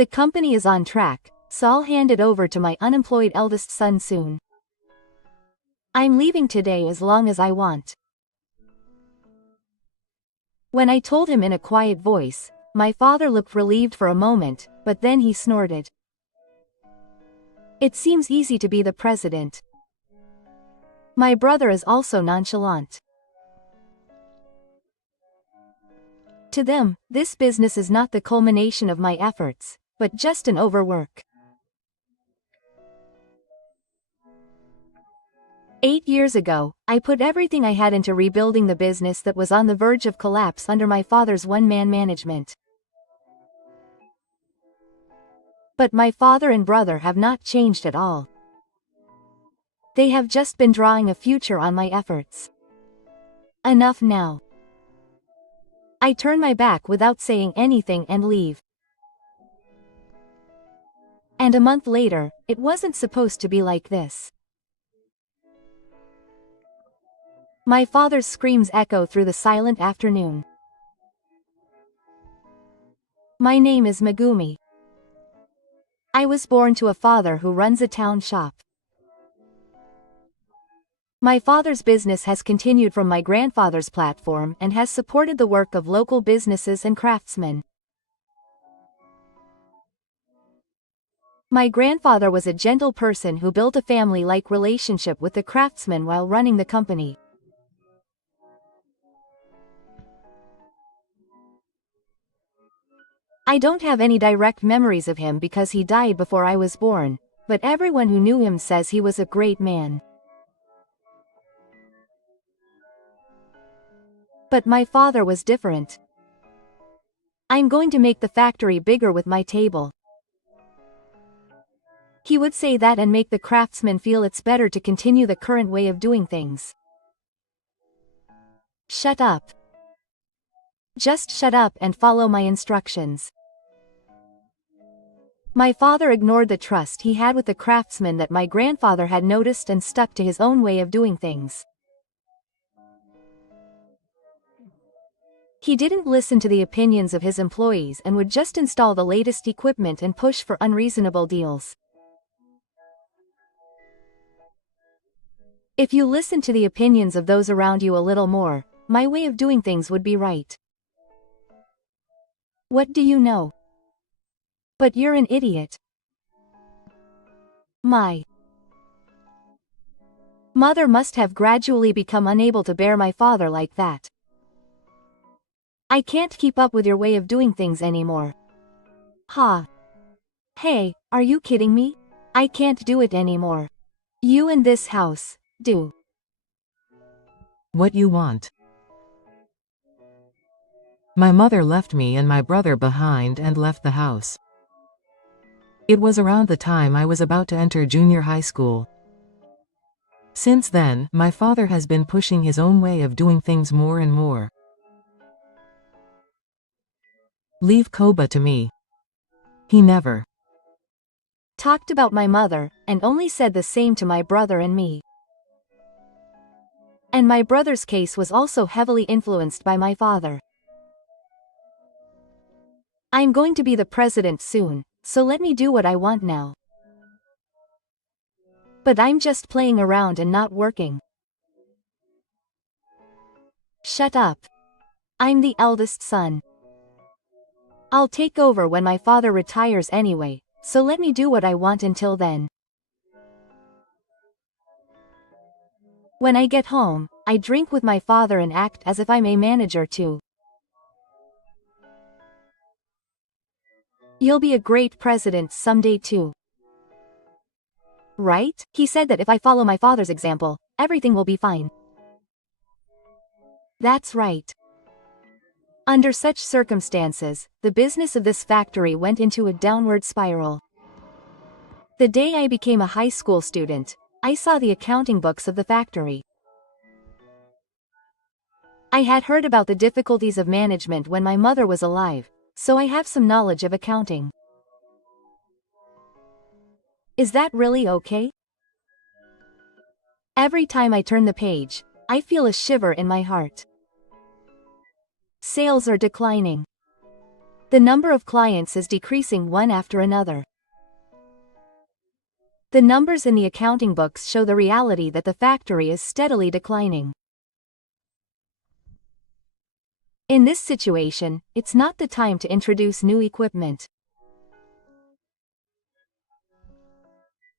The company is on track, so I'll hand it over to my unemployed eldest son soon. I'm leaving today as long as I want. When I told him in a quiet voice, my father looked relieved for a moment, but then he snorted. It seems easy to be the president. My brother is also nonchalant. To them, this business is not the culmination of my efforts, but just an overwork. 8 years ago, I put everything I had into rebuilding the business that was on the verge of collapse under my father's one-man management. But my father and brother have not changed at all. They have just been drawing a future on my efforts. Enough now. I turn my back without saying anything and leave. And a month later, it wasn't supposed to be like this. My father's screams echo through the silent afternoon. My name is Megumi. I was born to a father who runs a town shop. My father's business has continued from my grandfather's platform and has supported the work of local businesses and craftsmen. My grandfather was a gentle person who built a family-like relationship with the craftsmen while running the company. I don't have any direct memories of him because he died before I was born, but everyone who knew him says he was a great man. But my father was different. I'm going to make the factory bigger with my table. He would say that and make the craftsmen feel it's better to continue the current way of doing things. Shut up. Just shut up and follow my instructions. My father ignored the trust he had with the craftsmen that my grandfather had noticed and stuck to his own way of doing things. He didn't listen to the opinions of his employees and would just install the latest equipment and push for unreasonable deals. If you listen to the opinions of those around you a little more, my way of doing things would be right. What do you know? But you're an idiot. My mother must have gradually become unable to bear my father like that. I can't keep up with your way of doing things anymore. Ha. Hey, are you kidding me? I can't do it anymore. You and this house, do what you want. My mother left me and my brother behind and left the house. It was around the time I was about to enter junior high school. Since then, my father has been pushing his own way of doing things more and more. Leave Koba to me. He never talked about my mother, and only said the same to my brother and me. And my brother's case was also heavily influenced by my father. I'm going to be the president soon, so let me do what I want now. But I'm just playing around and not working. Shut up. I'm the eldest son. I'll take over when my father retires anyway, so let me do what I want until then. When I get home, I drink with my father and act as if I'm a manager too. You'll be a great president someday too. Right? He said that if I follow my father's example, everything will be fine. That's right. Under such circumstances, the business of this factory went into a downward spiral. The day I became a high school student, I saw the accounting books of the factory. I had heard about the difficulties of management when my mother was alive, so I have some knowledge of accounting. Is that really okay? Every time I turn the page, I feel a shiver in my heart. Sales are declining. The number of clients is decreasing one after another. The numbers in the accounting books show the reality that the factory is steadily declining. In this situation, it's not the time to introduce new equipment.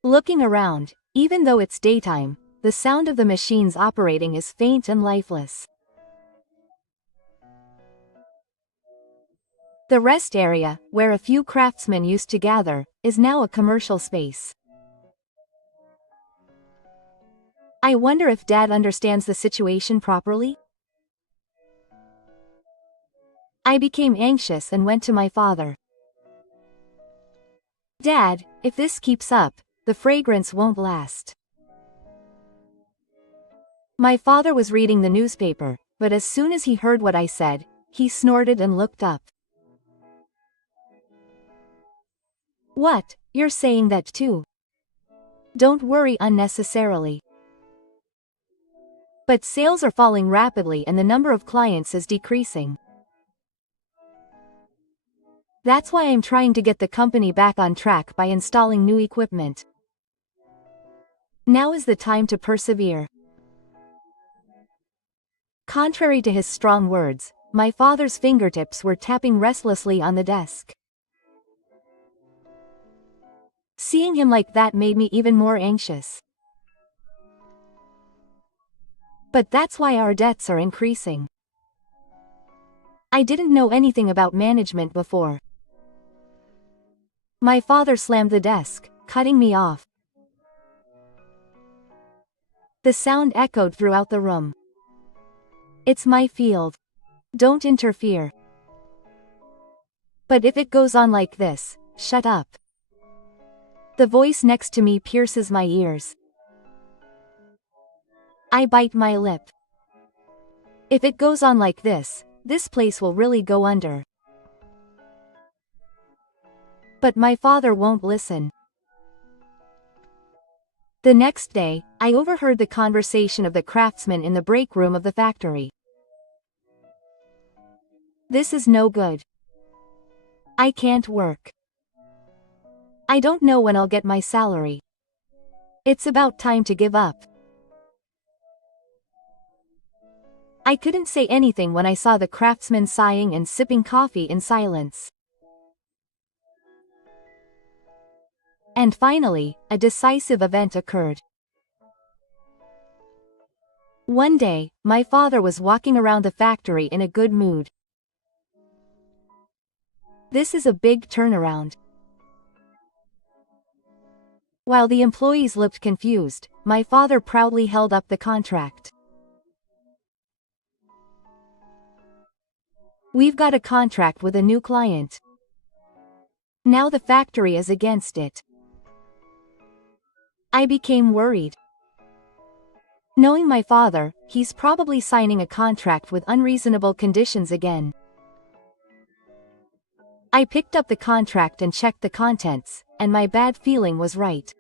Looking around, even though it's daytime, the sound of the machines operating is faint and lifeless. The rest area, where a few craftsmen used to gather, is now a commercial space. I wonder if Dad understands the situation properly? I became anxious and went to my father. Dad, if this keeps up, the fragrance won't last. My father was reading the newspaper, but as soon as he heard what I said, he snorted and looked up. What, you're saying that too? Don't worry unnecessarily. But sales are falling rapidly and the number of clients is decreasing. That's why I'm trying to get the company back on track by installing new equipment. Now is the time to persevere. Contrary to his strong words, my father's fingertips were tapping restlessly on the desk. Seeing him like that made me even more anxious. But that's why our debts are increasing. I didn't know anything about management before. My father slammed the desk, cutting me off. The sound echoed throughout the room. It's my field. Don't interfere. But if it goes on like this, shut up. The voice next to me pierces my ears. I bite my lip. If it goes on like this place will really go under. But my father won't listen. The next day, I overheard the conversation of the craftsmen in the break room of the factory. This is no good. I can't work. I don't know when I'll get my salary. It's about time to give up. I couldn't say anything when I saw the craftsmen sighing and sipping coffee in silence. And finally, a decisive event occurred. One day, my father was walking around the factory in a good mood. This is a big turnaround. While the employees looked confused, my father proudly held up the contract. We've got a contract with a new client. Now the factory is against it. I became worried. Knowing my father, he's probably signing a contract with unreasonable conditions again. I picked up the contract and checked the contents, and my bad feeling was right.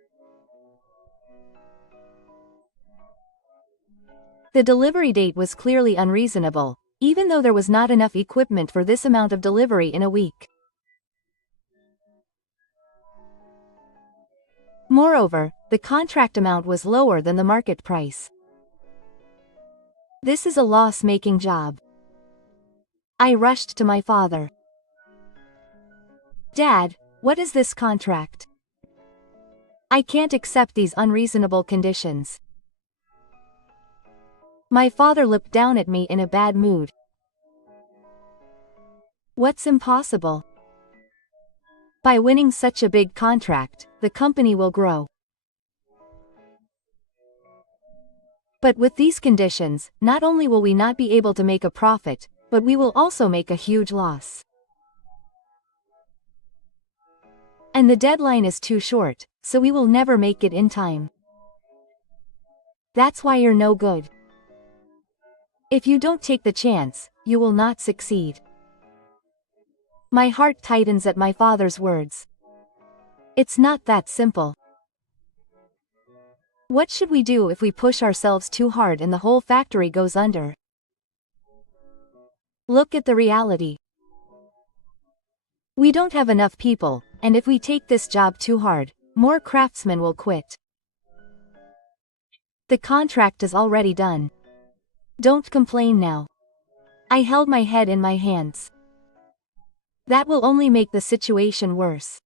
The delivery date was clearly unreasonable, even though there was not enough equipment for this amount of delivery in a week. Moreover, the contract amount was lower than the market price. This is a loss-making job. I rushed to my father. Dad, what is this contract? I can't accept these unreasonable conditions. My father looked down at me in a bad mood. What's impossible? By winning such a big contract, the company will grow. But with these conditions, not only will we not be able to make a profit, but we will also make a huge loss. And the deadline is too short, so we will never make it in time. That's why you're no good. If you don't take the chance, you will not succeed. My heart tightens at my father's words. It's not that simple. What should we do if we push ourselves too hard and the whole factory goes under? Look at the reality. We don't have enough people, and if we take this job too hard, more craftsmen will quit. The contract is already done. Don't complain now. I held my head in my hands. That will only make the situation worse.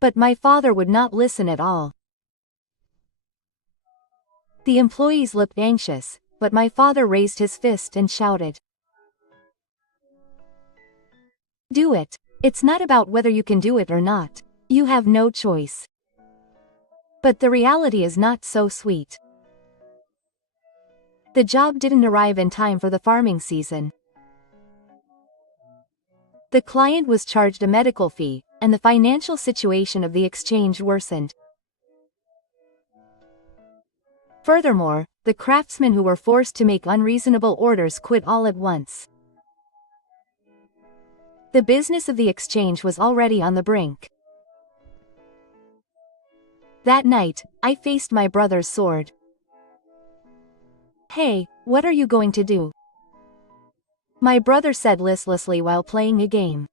But my father would not listen at all. The employees looked anxious, but my father raised his fist and shouted. Do it. It's not about whether you can do it or not. You have no choice. But the reality is not so sweet. The job didn't arrive in time for the farming season. The client was charged a medical fee, and the financial situation of the exchange worsened. Furthermore, the craftsmen who were forced to make unreasonable orders quit all at once. The business of the exchange was already on the brink. That night, I faced my brother's sword. Hey, what are you going to do? My brother said listlessly while playing a game.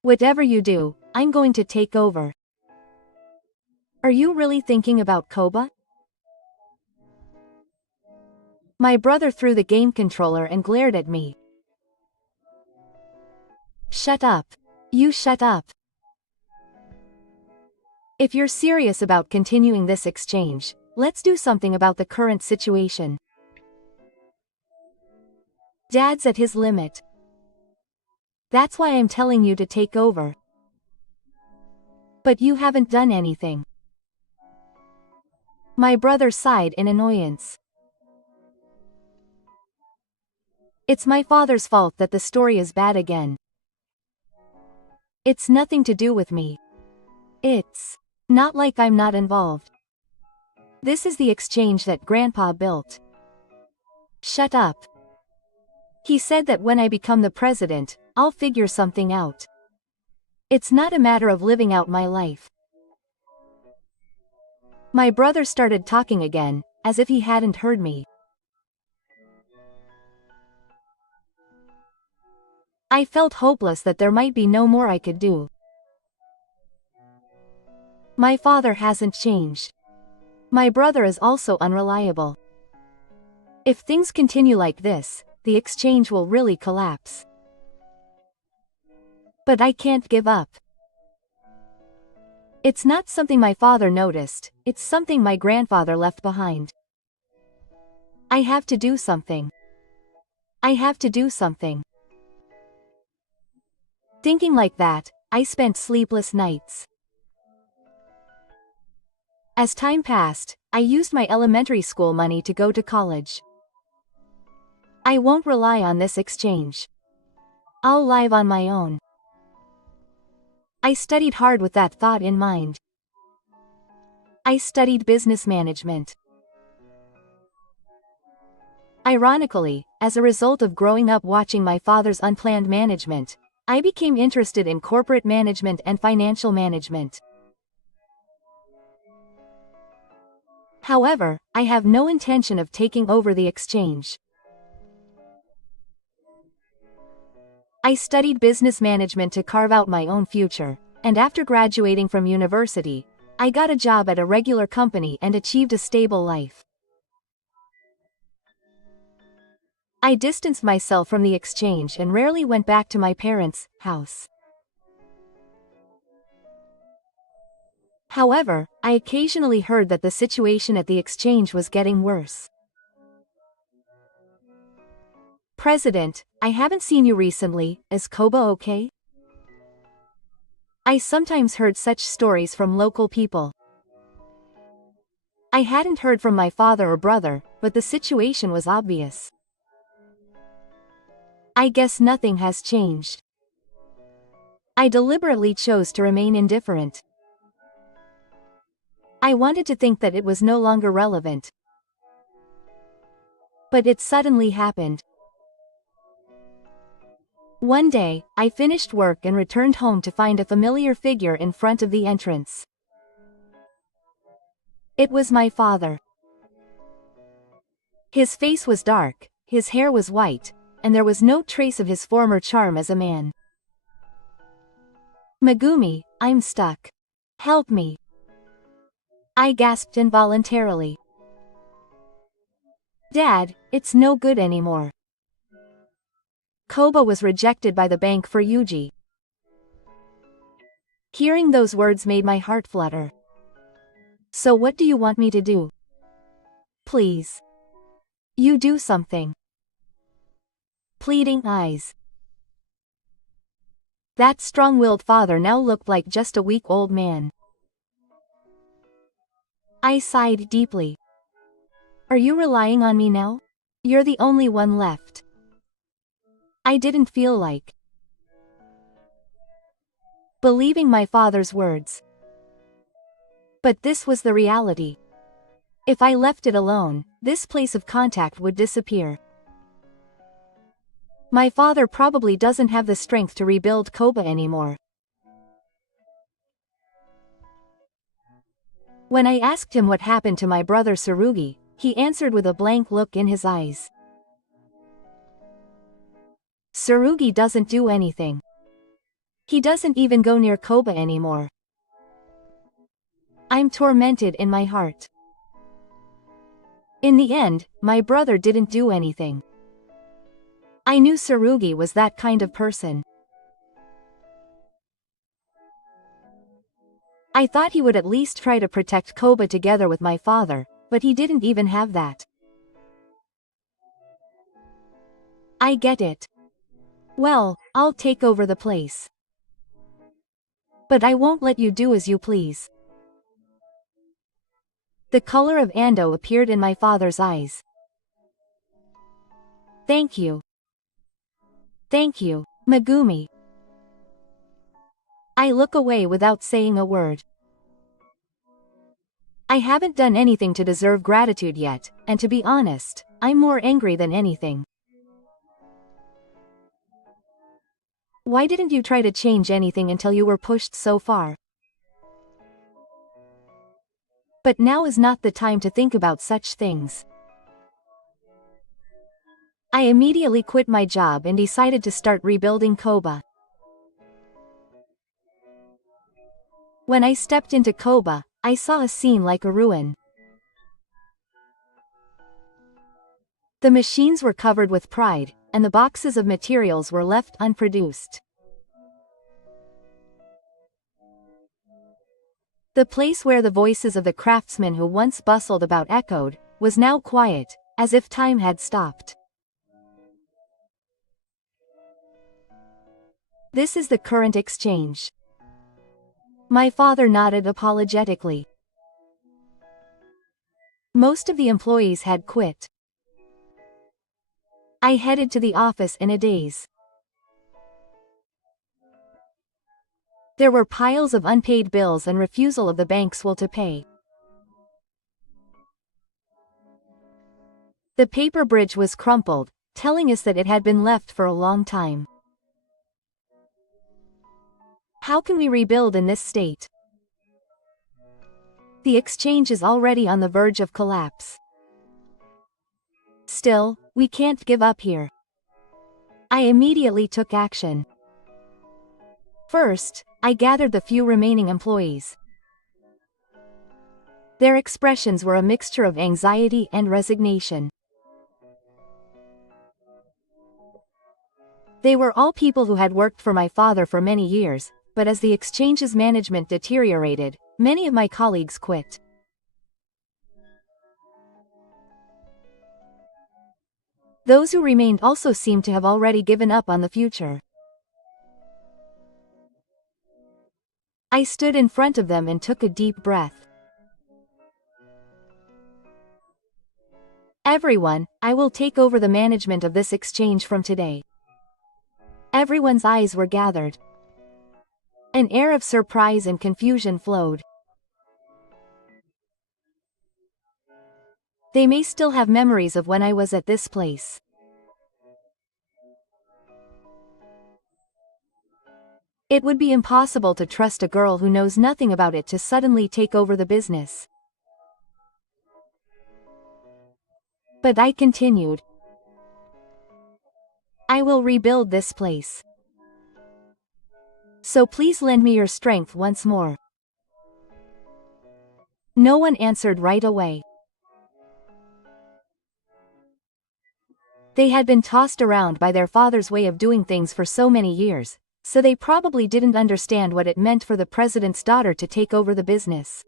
Whatever you do, I'm going to take over. Are you really thinking about Koba? My brother threw the game controller and glared at me. Shut up. You shut up. If you're serious about continuing this exchange, let's do something about the current situation. Dad's at his limit. That's why I'm telling you to take over. But you haven't done anything. My brother sighed in annoyance. It's my father's fault that the story is bad again. It's nothing to do with me. It's not like I'm not involved. This is the exchange that Grandpa built. Shut up. He said that when I become the president, I'll figure something out. It's not a matter of living out my life. My brother started talking again, as if he hadn't heard me. I felt hopeless that there might be no more I could do. My father hasn't changed. My brother is also unreliable. If things continue like this, the exchange will really collapse. But I can't give up. It's not something my father noticed, it's something my grandfather left behind. I have to do something. I have to do something. Thinking like that, I spent sleepless nights. As time passed, I used my elementary school money to go to college. I won't rely on this exchange. I'll live on my own. I studied hard with that thought in mind. I studied business management. Ironically, as a result of growing up watching my father's unplanned management, I became interested in corporate management and financial management. However, I have no intention of taking over the exchange. I studied business management to carve out my own future, and after graduating from university, I got a job at a regular company and achieved a stable life. I distanced myself from the exchange and rarely went back to my parents' house. However, I occasionally heard that the situation at the exchange was getting worse. President, I haven't seen you recently, is Koba okay? I sometimes heard such stories from local people. I hadn't heard from my father or brother, but the situation was obvious. I guess nothing has changed. I deliberately chose to remain indifferent. I wanted to think that it was no longer relevant. But it suddenly happened. One day, I finished work and returned home to find a familiar figure in front of the entrance. It was my father. His face was dark, his hair was white, and there was no trace of his former charm as a man. "Megumi, I'm stuck. Help me." I gasped involuntarily. "Dad, it's no good anymore. Koba was rejected by the bank for Yuji." Hearing those words made my heart flutter. "So what do you want me to do? Please. You do something." Pleading eyes. That strong-willed father now looked like just a weak old man. I sighed deeply. "Are you relying on me now? You're the only one left." I didn't feel like believing my father's words. But this was the reality. If I left it alone, this place of contact would disappear. My father probably doesn't have the strength to rebuild Koba anymore. When I asked him what happened to my brother Tsurugi, he answered with a blank look in his eyes. "Tsurugi doesn't do anything. He doesn't even go near Koba anymore." I'm tormented in my heart. In the end, my brother didn't do anything. I knew Tsurugi was that kind of person. I thought he would at least try to protect Koba together with my father, but he didn't even have that. I get it. Well, I'll take over the place. But I won't let you do as you please. The color of Ando appeared in my father's eyes. "Thank you. Thank you, Megumi." I look away without saying a word. I haven't done anything to deserve gratitude yet, and to be honest, I'm more angry than anything. Why didn't you try to change anything until you were pushed so far? But now is not the time to think about such things. I immediately quit my job and decided to start rebuilding Koba. When I stepped into Koba, I saw a scene like a ruin. The machines were covered with pride, and the boxes of materials were left unproduced. The place where the voices of the craftsmen who once bustled about echoed, was now quiet, as if time had stopped. "This is the current exchange." My father nodded apologetically. Most of the employees had quit. I headed to the office in a daze. There were piles of unpaid bills and refusal of the bank's will to pay. The paper bridge was crumpled, telling us that it had been left for a long time. How can we rebuild in this state? The exchange is already on the verge of collapse. Still, we can't give up here. I immediately took action. First, I gathered the few remaining employees. Their expressions were a mixture of anxiety and resignation. They were all people who had worked for my father for many years, but as the exchange's management deteriorated, many of my colleagues quit. Those who remained also seemed to have already given up on the future. I stood in front of them and took a deep breath. "Everyone, I will take over the management of this exchange from today." Everyone's eyes were gathered. An air of surprise and confusion flowed. They may still have memories of when I was at this place. It would be impossible to trust a girl who knows nothing about it to suddenly take over the business. But I continued. I will rebuild this place. So please lend me your strength once more. No one answered right away. They had been tossed around by their father's way of doing things for so many years, so they probably didn't understand what it meant for the president's daughter to take over the business.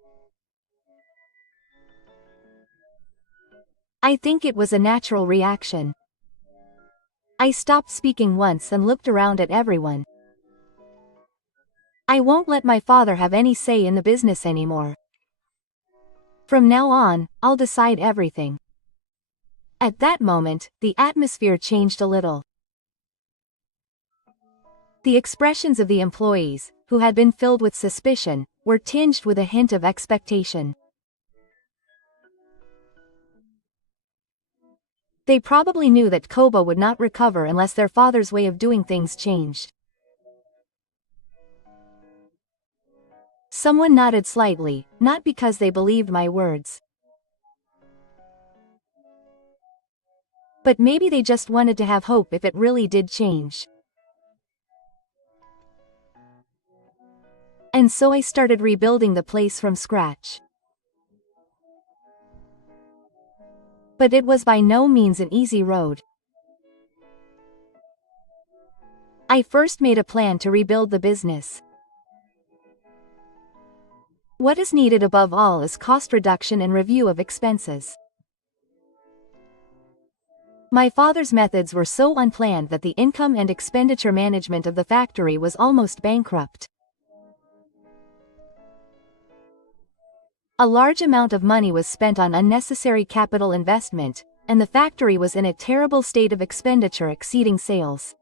I think it was a natural reaction. I stopped speaking once and looked around at everyone. I won't let my father have any say in the business anymore. From now on, I'll decide everything. At that moment, the atmosphere changed a little. The expressions of the employees, who had been filled with suspicion, were tinged with a hint of expectation. They probably knew that Koba would not recover unless their father's way of doing things changed. Someone nodded slightly, not because they believed my words. But maybe they just wanted to have hope if it really did change. And so I started rebuilding the place from scratch. But it was by no means an easy road. I first made a plan to rebuild the business. What is needed above all is cost reduction and review of expenses. My father's methods were so unplanned that the income and expenditure management of the factory was almost bankrupt. A large amount of money was spent on unnecessary capital investment, and the factory was in a terrible state of expenditure exceeding sales.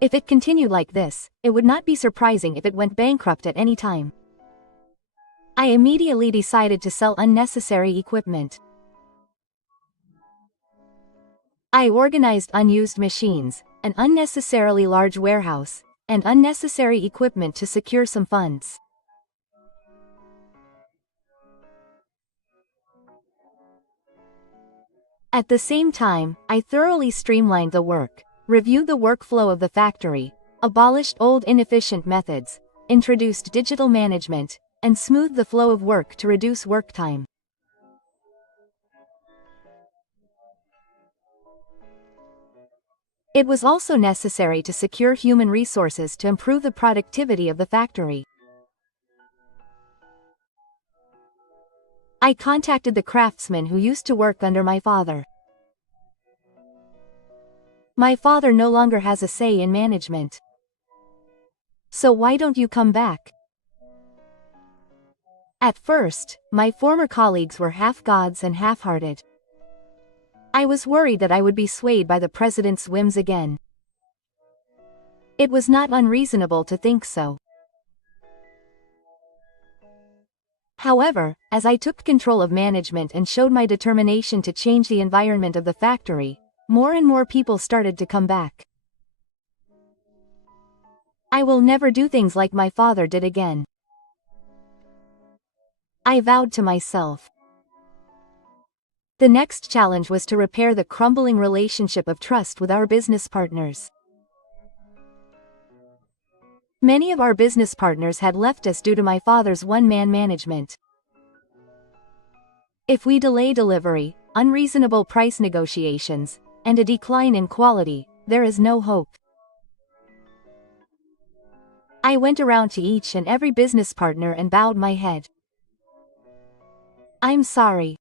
If it continued like this, it would not be surprising if it went bankrupt at any time. I immediately decided to sell unnecessary equipment. I organized unused machines, an unnecessarily large warehouse, and unnecessary equipment to secure some funds. At the same time, I thoroughly streamlined the work, reviewed the workflow of the factory, abolished old inefficient methods, introduced digital management, and smoothed the flow of work to reduce work time. It was also necessary to secure human resources to improve the productivity of the factory. I contacted the craftsmen who used to work under my father. My father no longer has a say in management. So why don't you come back? At first, my former colleagues were half gods and half-hearted. I was worried that I would be swayed by the president's whims again. It was not unreasonable to think so. However, as I took control of management and showed my determination to change the environment of the factory, more and more people started to come back. I will never do things like my father did again. I vowed to myself. The next challenge was to repair the crumbling relationship of trust with our business partners. Many of our business partners had left us due to my father's one-man management. If we delay delivery, unreasonable price negotiations, and a decline in quality, there is no hope. I went around to each and every business partner and bowed my head. I'm sorry.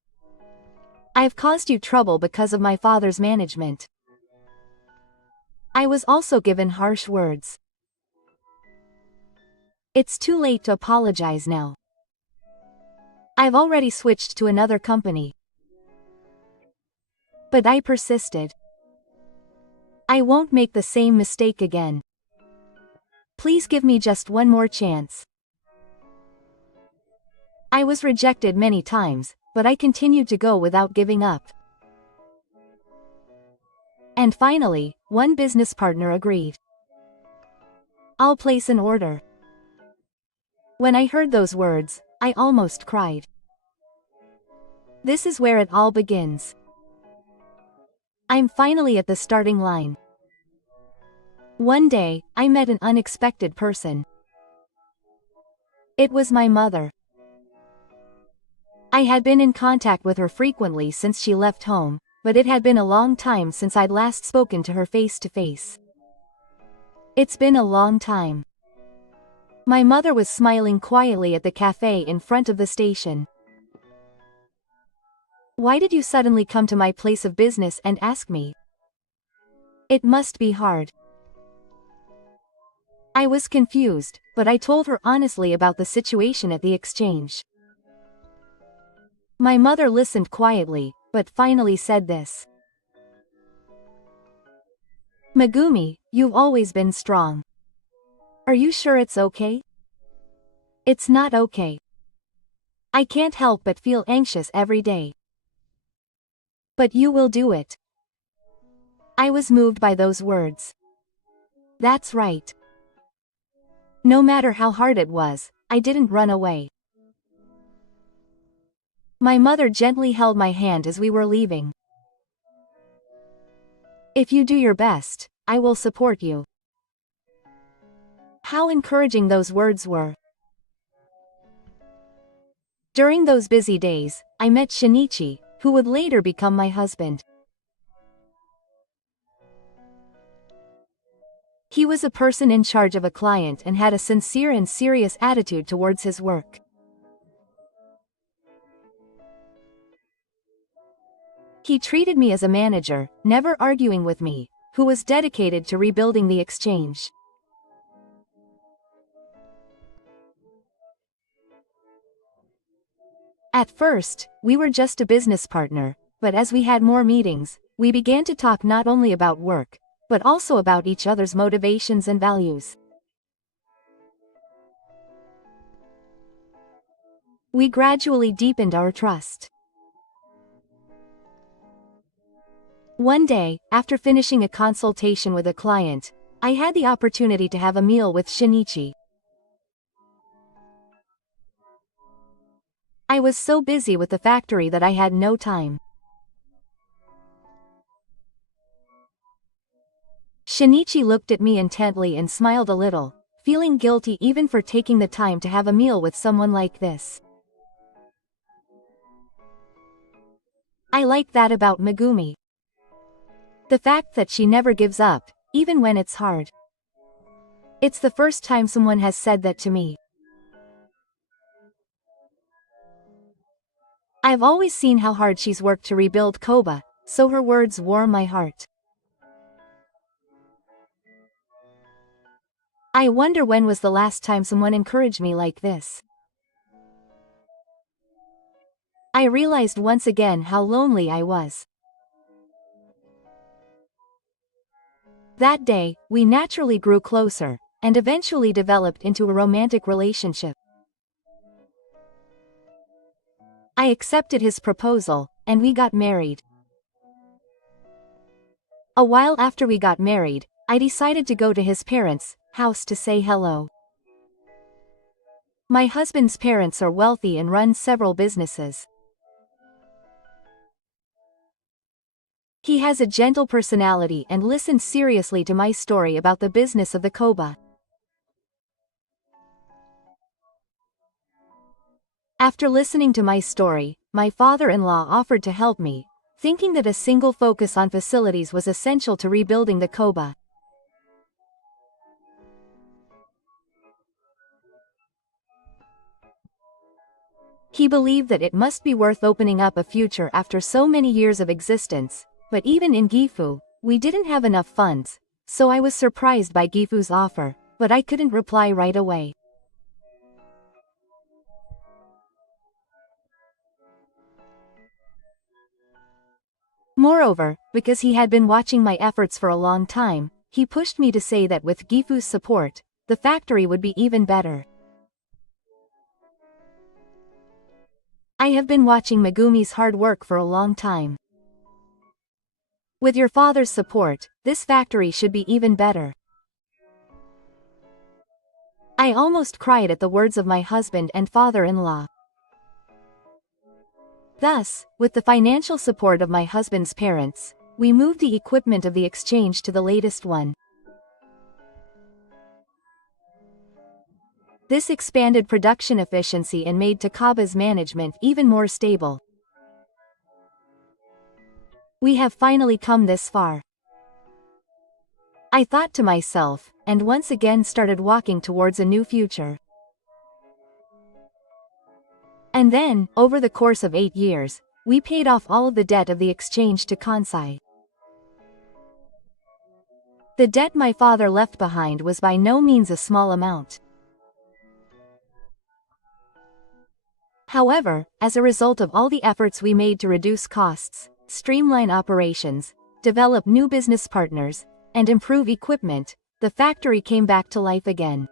I've caused you trouble because of my father's management. I was also given harsh words. It's too late to apologize now. I've already switched to another company. But I persisted. I won't make the same mistake again. Please give me just one more chance. I was rejected many times, but I continued to go without giving up. And finally, one business partner agreed. I'll place an order. When I heard those words, I almost cried. This is where it all begins. I'm finally at the starting line. One day, I met an unexpected person. It was my mother. I had been in contact with her frequently since she left home, but it had been a long time since I'd last spoken to her face to face. It's been a long time. My mother was smiling quietly at the cafe in front of the station. Why did you suddenly come to my place of business and ask me? It must be hard. I was confused, but I told her honestly about the situation at the exchange. My mother listened quietly, but finally said this. Megumi, you've always been strong. Are you sure it's okay? It's not okay. I can't help but feel anxious every day. But you will do it. I was moved by those words. That's right. No matter how hard it was, I didn't run away. My mother gently held my hand as we were leaving. If you do your best, I will support you. How encouraging those words were. During those busy days, I met Shinichi, who would later become my husband. He was a person in charge of a client and had a sincere and serious attitude towards his work. He treated me as a manager, never arguing with me, who was dedicated to rebuilding the exchange. At first, we were just a business partner, but as we had more meetings, we began to talk not only about work, but also about each other's motivations and values. We gradually deepened our trust. One day, after finishing a consultation with a client, I had the opportunity to have a meal with Shinichi. I was so busy with the factory that I had no time. Shinichi looked at me intently and smiled a little, feeling guilty even for taking the time to have a meal with someone like this. I like that about Megumi. The fact that she never gives up, even when it's hard. It's the first time someone has said that to me. I've always seen how hard she's worked to rebuild Koba, so her words warm my heart. I wonder when was the last time someone encouraged me like this. I realized once again how lonely I was. That day, we naturally grew closer, and eventually developed into a romantic relationship. I accepted his proposal, and we got married. A while after we got married, I decided to go to his parents' house to say hello. My husband's parents are wealthy and run several businesses. He has a gentle personality and listened seriously to my story about the business of the Koba. After listening to my story, my father-in-law offered to help me, thinking that a single focus on facilities was essential to rebuilding the Koba. He believed that it must be worth opening up a future after so many years of existence, but even in Gifu, we didn't have enough funds, so I was surprised by Gifu's offer, but I couldn't reply right away. Moreover, because he had been watching my efforts for a long time, he pushed me to say that with Gifu's support, the factory would be even better. I have been watching Megumi's hard work for a long time. With your father's support, this factory should be even better. I almost cried at the words of my husband and father-in-law. Thus, with the financial support of my husband's parents, we moved the equipment of the exchange to the latest one. This expanded production efficiency and made Takaba's management even more stable. We have finally come this far, I thought to myself, and once again started walking towards a new future. And then, over the course of 8 years, we paid off all of the debt of the exchange to Kansai. The debt my father left behind was by no means a small amount. However, as a result of all the efforts we made to reduce costs, streamline operations, develop new business partners, and improve equipment, the factory came back to life again.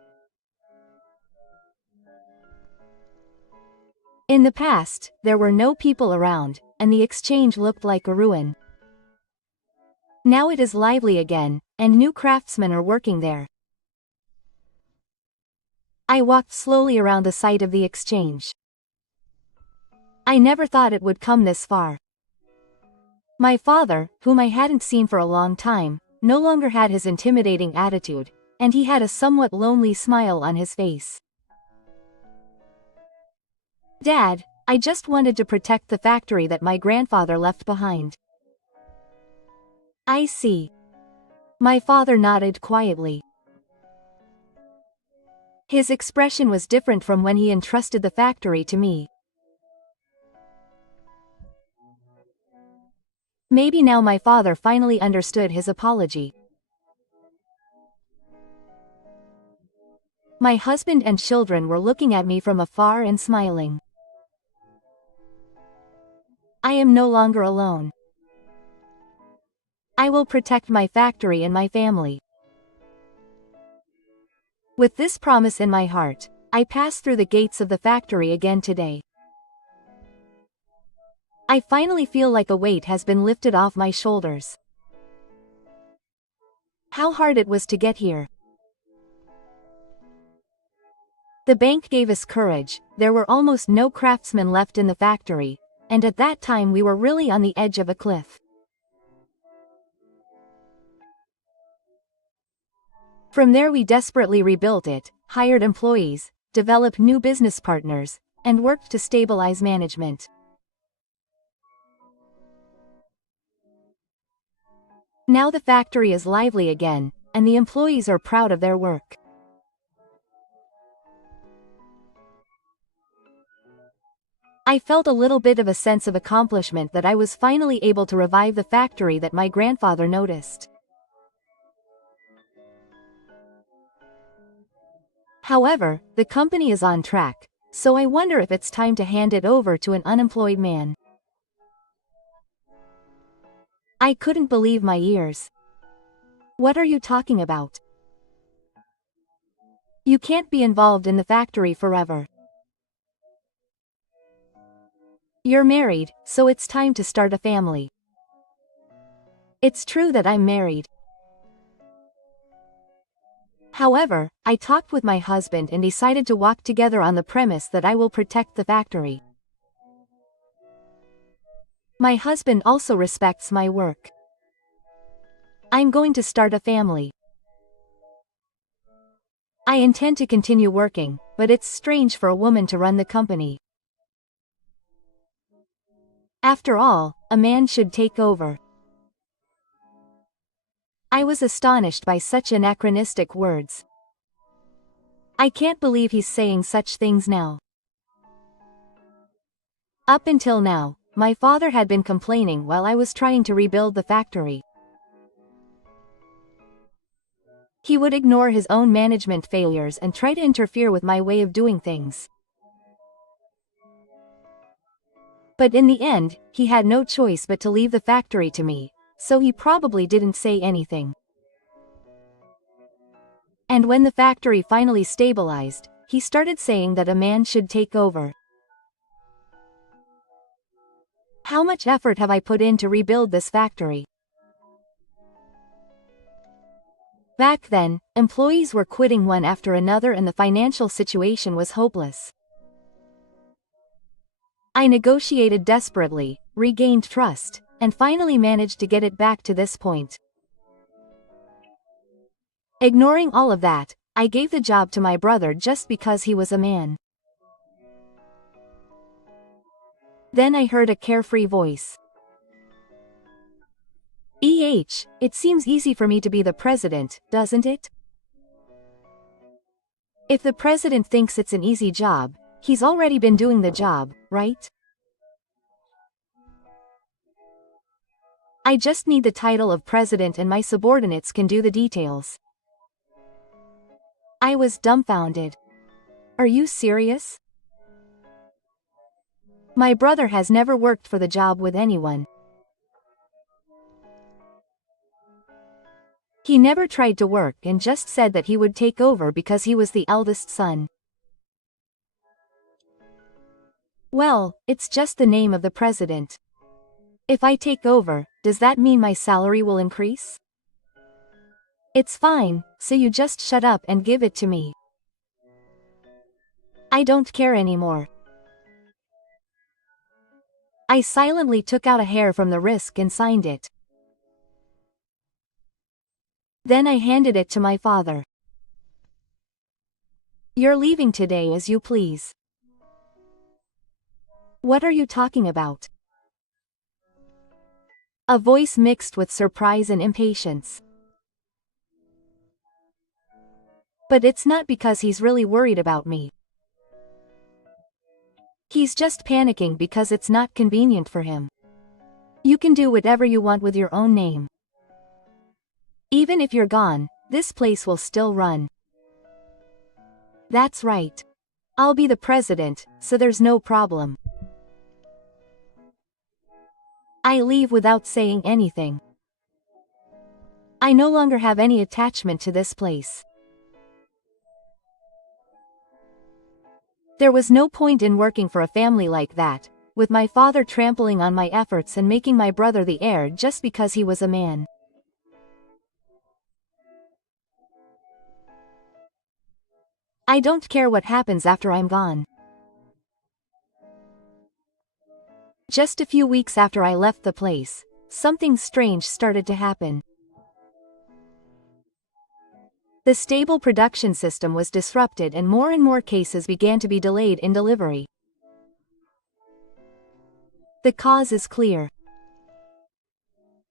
In the past, there were no people around, and the exchange looked like a ruin. Now it is lively again, and new craftsmen are working there. I walked slowly around the site of the exchange. I never thought it would come this far. My father, whom I hadn't seen for a long time, no longer had his intimidating attitude, and he had a somewhat lonely smile on his face. Dad, I just wanted to protect the factory that my grandfather left behind. I see. My father nodded quietly. His expression was different from when he entrusted the factory to me. Maybe now my father finally understood his apology. My husband and children were looking at me from afar and smiling. I am no longer alone. I will protect my factory and my family. With this promise in my heart, I pass through the gates of the factory again today. I finally feel like a weight has been lifted off my shoulders. How hard it was to get here. The bank gave us courage, there were almost no craftsmen left in the factory, and at that time we were really on the edge of a cliff. From there we desperately rebuilt it, hired employees, developed new business partners, and worked to stabilize management. Now the factory is lively again, and the employees are proud of their work. I felt a little bit of a sense of accomplishment that I was finally able to revive the factory that my grandfather noticed. However, the company is on track, so I wonder if it's time to hand it over to an unemployed man. I couldn't believe my ears. What are you talking about? You can't be involved in the factory forever. You're married, so it's time to start a family. It's true that I'm married. However, I talked with my husband and decided to walk together on the premise that I will protect the factory. My husband also respects my work. I'm going to start a family. I intend to continue working, but it's strange for a woman to run the company. After all, a man should take over. I was astonished by such anachronistic words. I can't believe he's saying such things now. Up until now, my father had been complaining while I was trying to rebuild the factory. He would ignore his own management failures and try to interfere with my way of doing things. But in the end, he had no choice but to leave the factory to me, so he probably didn't say anything. And when the factory finally stabilized, he started saying that a man should take over. How much effort have I put in to rebuild this factory? Back then, employees were quitting one after another and the financial situation was hopeless. I negotiated desperately, regained trust, and finally managed to get it back to this point. Ignoring all of that, I gave the job to my brother just because he was a man. Then I heard a carefree voice. It seems easy for me to be the president, doesn't it? If the president thinks it's an easy job, he's already been doing the job, right? I just need the title of president and my subordinates can do the details. I was dumbfounded. Are you serious? My brother has never worked for the job with anyone. He never tried to work and just said that he would take over because he was the eldest son. Well, it's just the name of the president. If I take over, does that mean my salary will increase? It's fine, so you just shut up and give it to me. I don't care anymore. I silently took out a hair from the wrist and signed it. Then I handed it to my father. You're leaving today as you please. What are you talking about? A voice mixed with surprise and impatience. But it's not because he's really worried about me. He's just panicking because it's not convenient for him. You can do whatever you want with your own name. Even if you're gone, this place will still run. That's right. I'll be the president, so there's no problem. I leave without saying anything. I no longer have any attachment to this place. There was no point in working for a family like that, with my father trampling on my efforts and making my brother the heir just because he was a man. I don't care what happens after I'm gone. Just a few weeks after I left the place, something strange started to happen. The stable production system was disrupted and more cases began to be delayed in delivery. The cause is clear.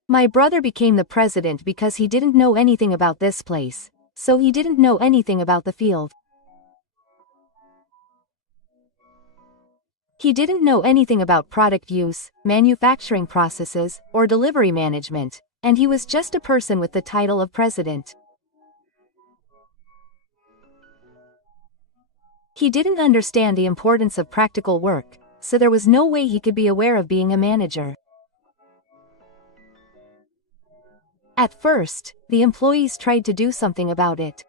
My brother became the president because he didn't know anything about this place, so he didn't know anything about the field. He didn't know anything about product use, manufacturing processes, or delivery management, and he was just a person with the title of president. He didn't understand the importance of practical work, so there was no way he could be aware of being a manager. At first, the employees tried to do something about it.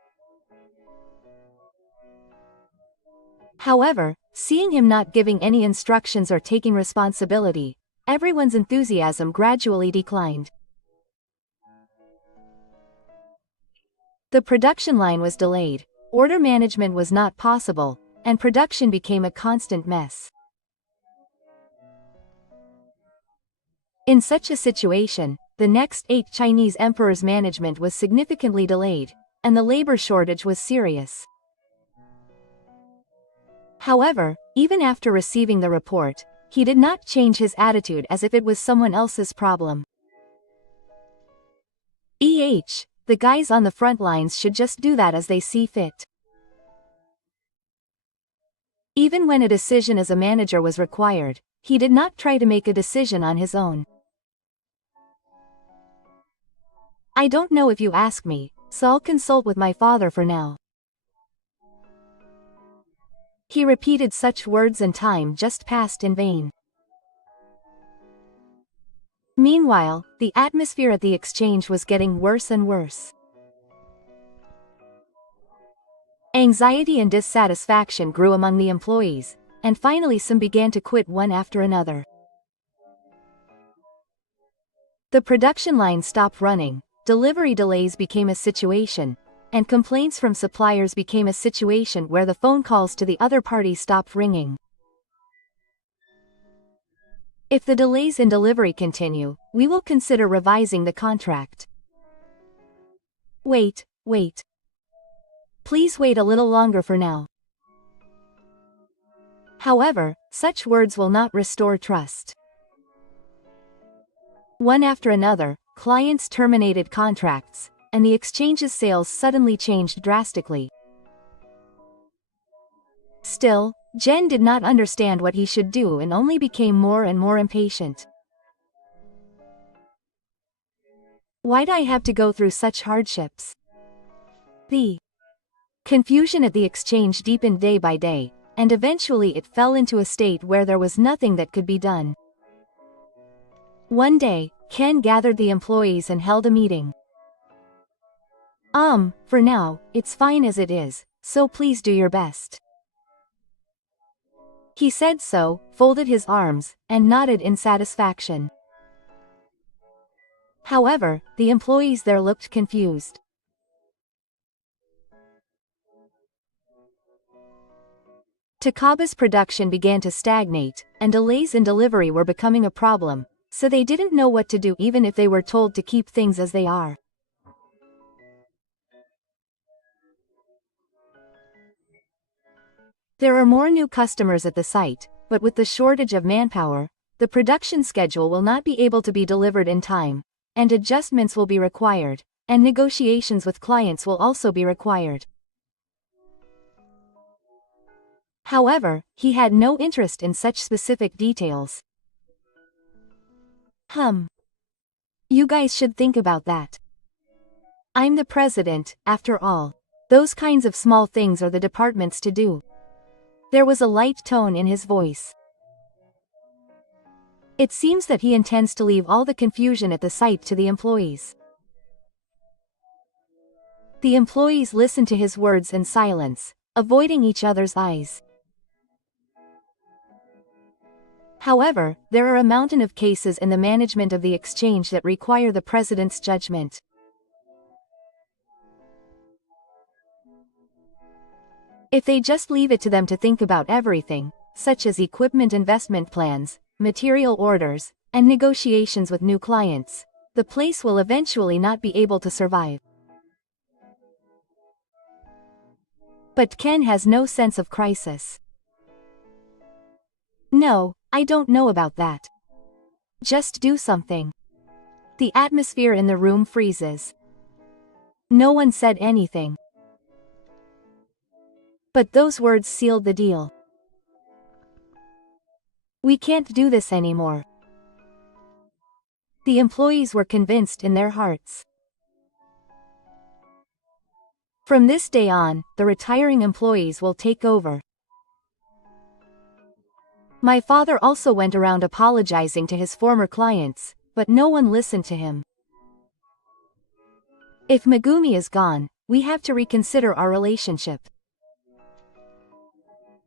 However, seeing him not giving any instructions or taking responsibility, everyone's enthusiasm gradually declined. The production line was delayed, order management was not possible, and production became a constant mess. In such a situation, the next 8 Chinese emperors' management was significantly delayed, and the labor shortage was serious. However, even after receiving the report, he did not change his attitude as if it was someone else's problem. The guys on the front lines should just do that as they see fit. Even when a decision as a manager was required, he did not try to make a decision on his own. I don't know if you ask me, so I'll consult with my father for now. He repeated such words and time just passed in vain. Meanwhile, the atmosphere at the exchange was getting worse and worse. Anxiety and dissatisfaction grew among the employees, and finally some began to quit one after another. The production line stopped running, delivery delays became a situation, and complaints from suppliers became a situation where the phone calls to the other party stopped ringing. If the delays in delivery continue, we will consider revising the contract. Wait. Please wait a little longer for now. However, such words will not restore trust. One after another, clients terminated contracts, and the exchange's sales suddenly changed drastically. Still, Jen did not understand what he should do and only became more and more impatient. Why'd I have to go through such hardships? The confusion at the exchange deepened day by day, and eventually it fell into a state where there was nothing that could be done. One day, Ken gathered the employees and held a meeting. For now, it's fine as it is, so please do your best. He said so, folded his arms, and nodded in satisfaction. However, the employees there looked confused. Takaba's production began to stagnate, and delays in delivery were becoming a problem, so they didn't know what to do even if they were told to keep things as they are. There are more new customers at the site, but with the shortage of manpower, the production schedule will not be able to be delivered in time, and adjustments will be required, and negotiations with clients will also be required. However, he had no interest in such specific details. You guys should think about that. I'm the president, after all. Those kinds of small things are the department's to do. There was a light tone in his voice. It seems that he intends to leave all the confusion at the site to the employees. The employees listened to his words in silence, avoiding each other's eyes. However, there are a mountain of cases in the management of the exchange that require the president's judgment. If they just leave it to them to think about everything, such as equipment investment plans, material orders, and negotiations with new clients, the place will eventually not be able to survive. But Ken has no sense of crisis. No, I don't know about that. Just do something. The atmosphere in the room freezes. No one said anything. But those words sealed the deal. We can't do this anymore. The employees were convinced in their hearts. From this day on, the retiring employees will take over. My father also went around apologizing to his former clients, but no one listened to him. If Megumi is gone, we have to reconsider our relationship.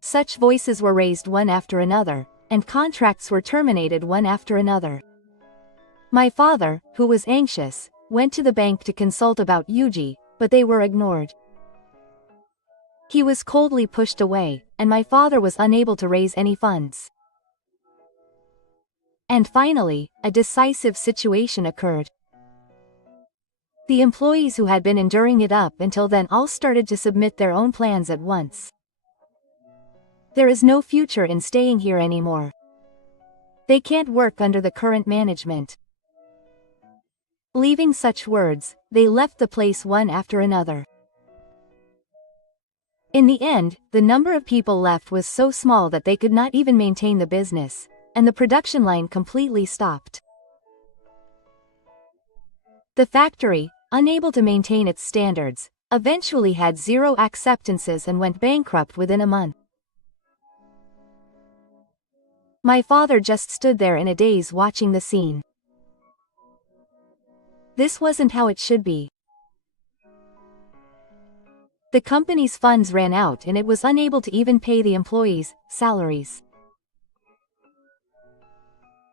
Such voices were raised one after another, and contracts were terminated one after another. My father, who was anxious, went to the bank to consult about Yuji, but they were ignored. He was coldly pushed away, and my father was unable to raise any funds. And finally, a decisive situation occurred. The employees who had been enduring it up until then all started to submit their own plans at once. There is no future in staying here anymore. They can't work under the current management. Leaving such words, they left the place one after another. In the end, the number of people left was so small that they could not even maintain the business, and the production line completely stopped. The factory, unable to maintain its standards, eventually had 0 acceptances and went bankrupt within a month. My father just stood there in a daze watching the scene. This wasn't how it should be. The company's funds ran out and it was unable to even pay the employees' salaries.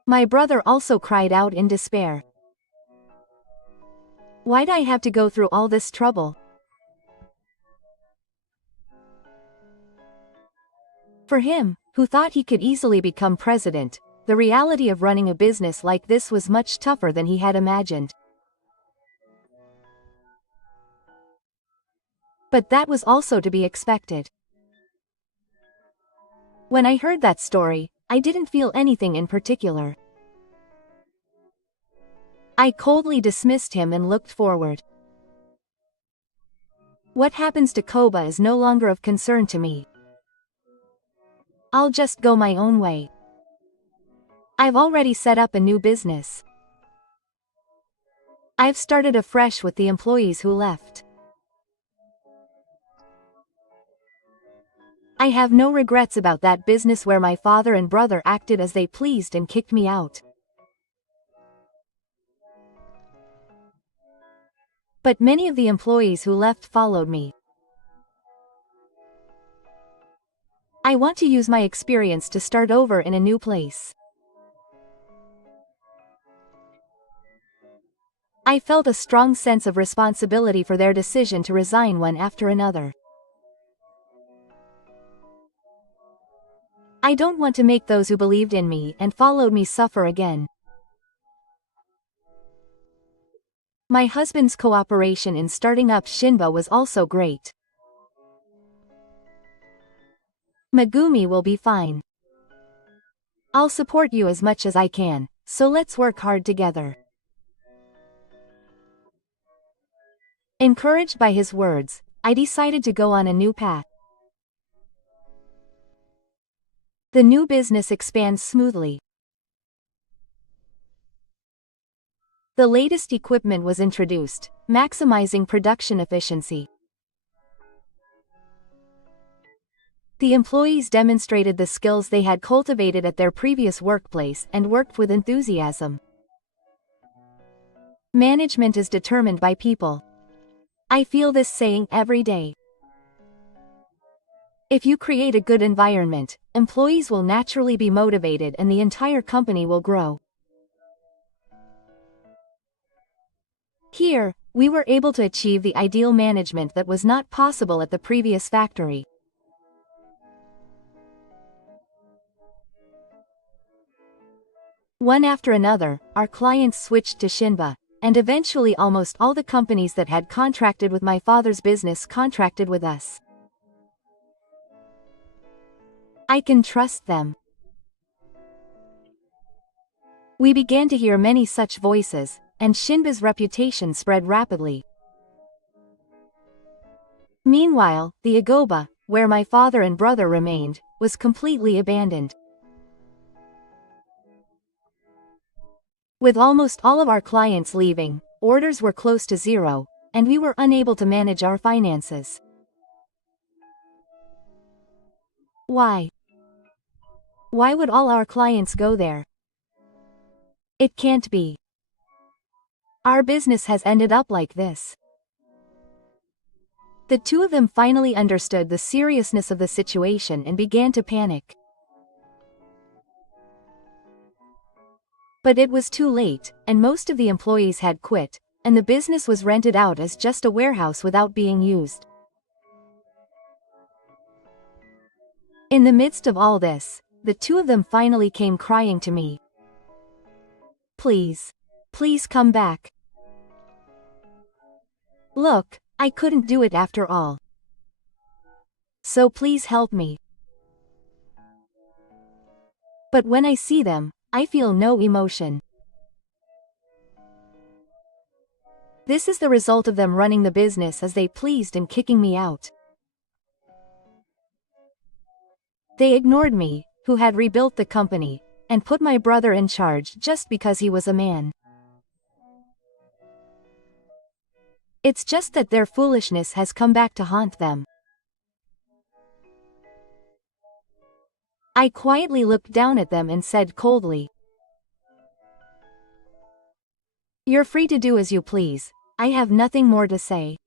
My brother also cried out in despair. Why'd I have to go through all this trouble? For him, who thought he could easily become president, the reality of running a business like this was much tougher than he had imagined. But that was also to be expected. When I heard that story, I didn't feel anything in particular. I coldly dismissed him and looked forward. What happens to Koba is no longer of concern to me. I'll just go my own way. I've already set up a new business. I've started afresh with the employees who left. I have no regrets about that business where my father and brother acted as they pleased and kicked me out. But many of the employees who left followed me. I want to use my experience to start over in a new place. I felt a strong sense of responsibility for their decision to resign one after another. I don't want to make those who believed in me and followed me suffer again. My husband's cooperation in starting up Shinba was also great. Megumi will be fine. I'll support you as much as I can, so let's work hard together. Encouraged by his words, I decided to go on a new path. The new business expands smoothly. The latest equipment was introduced, maximizing production efficiency. The employees demonstrated the skills they had cultivated at their previous workplace and worked with enthusiasm. Management is determined by people. I feel this saying every day. If you create a good environment, employees will naturally be motivated and the entire company will grow. Here, we were able to achieve the ideal management that was not possible at the previous factory. One after another, our clients switched to Shinba, and eventually almost all the companies that had contracted with my father's business contracted with us. I can trust them. We began to hear many such voices, and Shinba's reputation spread rapidly. Meanwhile, the Agoba, where my father and brother remained, was completely abandoned. With almost all of our clients leaving, orders were close to zero, and we were unable to manage our finances. Why? Why would all our clients go there? It can't be. Our business has ended up like this. The two of them finally understood the seriousness of the situation and began to panic. But it was too late, and most of the employees had quit, and the business was rented out as just a warehouse without being used. In the midst of all this, the two of them finally came crying to me. Please. Please come back. Look, I couldn't do it after all. So please help me. But when I see them, I feel no emotion. This is the result of them running the business as they pleased and kicking me out. They ignored me, who had rebuilt the company, and put my brother in charge just because he was a man. It's just that their foolishness has come back to haunt them. I quietly looked down at them and said coldly, "You're free to do as you please, I have nothing more to say."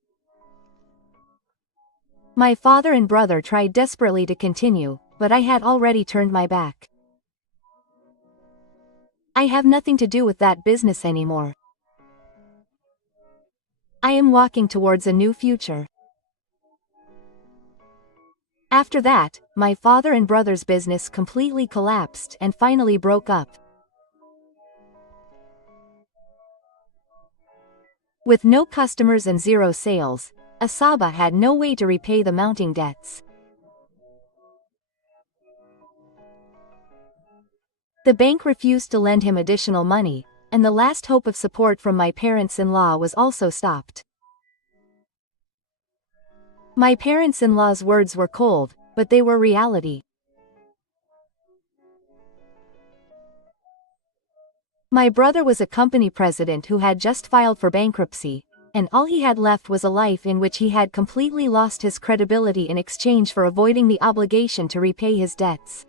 My father and brother tried desperately to continue, but I had already turned my back. I have nothing to do with that business anymore. I am walking towards a new future. After that, my father and brother's business completely collapsed and finally broke up. With no customers and zero sales, Asaba had no way to repay the mounting debts. The bank refused to lend him additional money, and the last hope of support from my parents-in-law was also stopped. My parents-in-law's words were cold, but they were reality. My brother was a company president who had just filed for bankruptcy, and all he had left was a life in which he had completely lost his credibility in exchange for avoiding the obligation to repay his debts.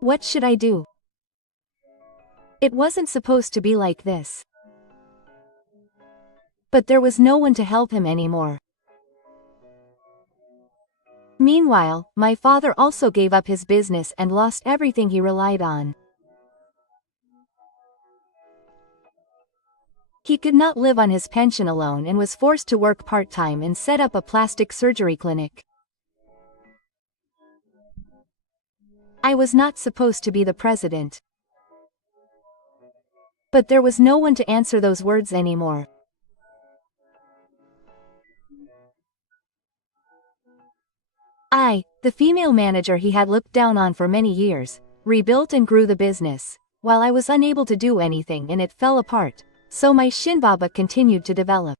What should I do? It wasn't supposed to be like this. But there was no one to help him anymore. Meanwhile, my father also gave up his business and lost everything he relied on. He could not live on his pension alone and was forced to work part-time and set up a plastic surgery clinic. I was not supposed to be the president. But there was no one to answer those words anymore. I, the female manager he had looked down on for many years, rebuilt and grew the business, while I was unable to do anything and it fell apart, so my Shinbaba continued to develop.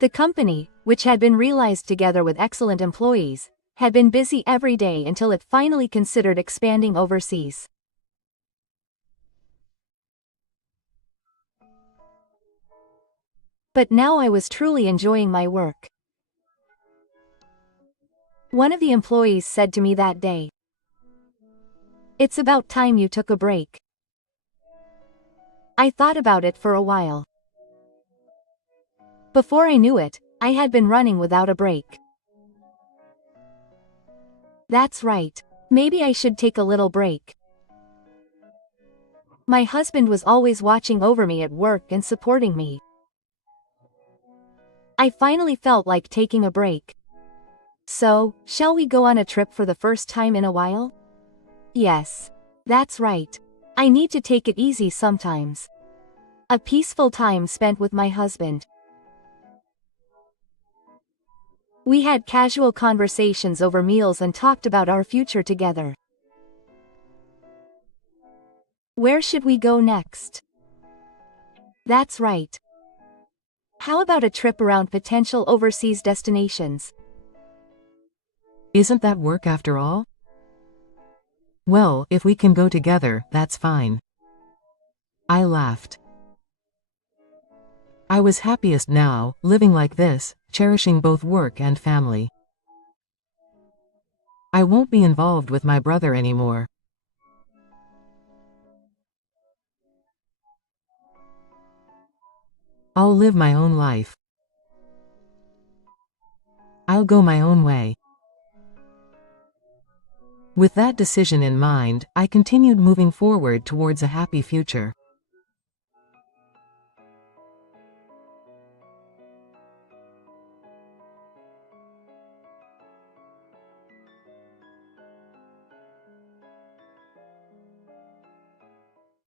The company, which had been realized together with excellent employees, had been busy every day until it finally considered expanding overseas. But now I was truly enjoying my work. One of the employees said to me that day, "It's about time you took a break." I thought about it for a while. Before I knew it, I had been running without a break. That's right. Maybe I should take a little break. My husband was always watching over me at work and supporting me. I finally felt like taking a break. So, shall we go on a trip for the first time in a while? Yes. That's right. I need to take it easy sometimes. A peaceful time spent with my husband. We had casual conversations over meals and talked about our future together. Where should we go next? That's right. How about a trip around potential overseas destinations? Isn't that work after all? Well, if we can go together, that's fine. I laughed. I was happiest now, living like this, cherishing both work and family. I won't be involved with my brother anymore. I'll live my own life. I'll go my own way. With that decision in mind, I continued moving forward towards a happy future.